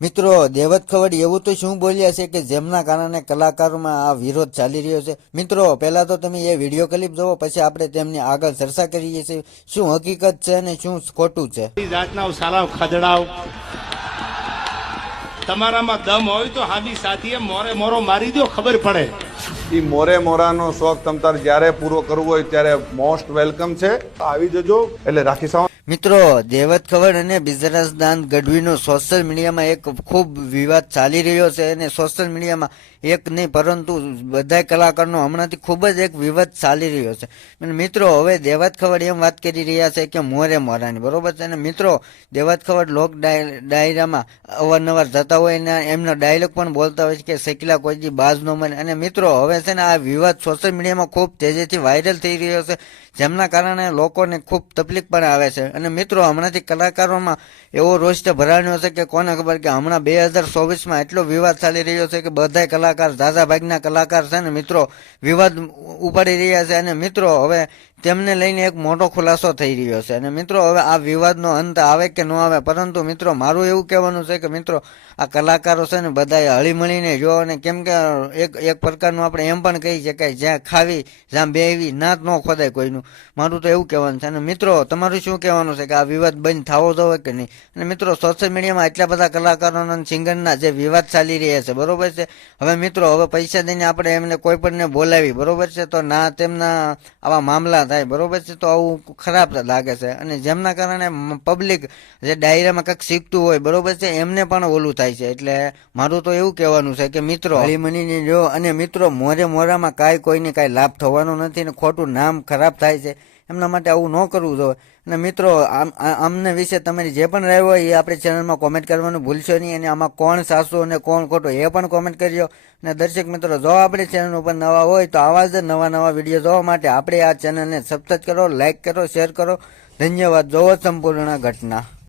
મિત્રો દેવત ખવડ એવું તો શું બોલ્યા છે કે જેમના કારણે કલાકારોમાં આ વિરોધ ચાલી રહ્યો છે? મિત્રો પહેલા તો તમે એ વીડિયો ક્લિપ જોવો પછી આપણે તેમની આગળ ચર્ચા કરીએ છીએ. શું હકીકત છે અને શું ખોટું છે? જાતના સાલાવ ખદડાવ તમારામાં દમ હોય તો હાદી સાથીએ મોરે મોરો મારી દો ખબર પડે. એ મોરે મોરાનો શોખ તમતાર જ્યારે પૂરો કરવો હોય ત્યારે મોસ્ટ વેલકમ છે. આવી જજો. એટલે રાખી સાવંત મિત્રો, દેવત ખવડ અને બિઝનેસ દાન ગઢવીનો સોશિયલ મીડિયામાં એક ખૂબ વિવાદ ચાલી રહ્યો છે અને સોશિયલ મીડિયામાં એક નહીં, પરંતુ બધા કલાકારનો હમણાંથી ખૂબ જ એક વિવાદ ચાલી રહ્યો છે. અને મિત્રો, હવે દેવત ખવડ એમ વાત કરી રહ્યા છે કે મોરે મોરાની, બરોબર છે? અને મિત્રો, દેવત ખવડ લોક ડાય- ડાયરામાં અવારનવાર જતા હોય અને એમનો ડાયલોગ પણ બોલતા હોય છે કે શેકલા કોઈજી બાજ નો મને અને મિત્રો, હવે છે ને આ વિવાદ સોશિયલ મીડિયામાં ખૂબ તેજીથી વાયરલ થઈ રહ્યો છે. જેમના કારણે લોકોને ખૂબ તકલીફ પણ આવે છે. અને મિત્રો, હમણાંથી કલાકારોમાં એવો રોષ ભરાણ્યો છે કે કોને ખબર કે હમણાં બે હજાર ચોવીસમાં એટલો વિવાદ ચાલી રહ્યો છે કે બધા કલાકાર ભાગના કલાકાર છે ને મિત્રો, વિવાદ ઉપાડી રહ્યા છે. અને મિત્રો, હવે તેમને લઈને એક મોટો ખુલાસો થઈ રહ્યો છે. અને મિત્રો, હવે આ વિવાદનો અંત આવે કે ન આવે? પરંતુ મિત્રો, મારું એવું કહેવાનું છે કે મિત્રો, આ કલાકારો છે ને બધાએ હળીમળીને જો અને કેમ કે એક એક પ્રકારનું આપણે એમ પણ કહી શકાય, જ્યાં ખાવી, જ્યાં બેવી ના જ ન ખોદાય કોઈનું. મારું તો એવું કહેવાનું છે. અને મિત્રો, તમારું શું કહેવાનું છે કે આ વિવાદ બંધ થવો જોઈએ કે નહીં? અને મિત્રો સોશિયલ મીડિયામાં એટલા બધા કલાકારોના સિંગરના જે વિવાદ ચાલી રહ્યા છે, બરોબર છે? હવે મિત્રો, હવે પૈસા દઈને આપણે એમને કોઈ પણને બોલાવી, બરોબર છે? તો ના, તેમના આવા મામલા થાય, બરોબર છે? તો આવું ખરાબ લાગે છે. અને જેમના કારણે પબ્લિક જે ડાયરામાં કંઈક શીખતું હોય, બરોબર છે? એમને પણ ઓલું થાય છે. એટલે મારું તો એવું કહેવાનું છે કે મિત્રો હળીમળીને જો અને મિત્રો, મોરે મોરામાં કાંઈ કોઈને કાંઈ લાભ થવાનો નથી ને ખોટું નામ ખરાબ થાય છે. એમના માટે આવું ન કરવું જોઈએ. અને મિત્રો, આમ આમને વિશે તમારી જે પણ રહ્યો હોય એ આપણે ચેનલમાં કોમેન્ટ કરવાનું ભૂલશો નહીં અને આમાં કોણ સાસુ અને કોણ ખોટું એ પણ કોમેન્ટ કરજો. અને દર્શક મિત્રો, જો આપણે ચેનલ ઉપર નવા હોય તો આવા જ નવા નવા વીડિયો જોવા માટે આપણે આ ચેનલને સબસ્ક્રાઈબ કરો લાઇક કરો શેર કરો. ધન્યવાદ. જોવો સંપૂર્ણ ઘટના.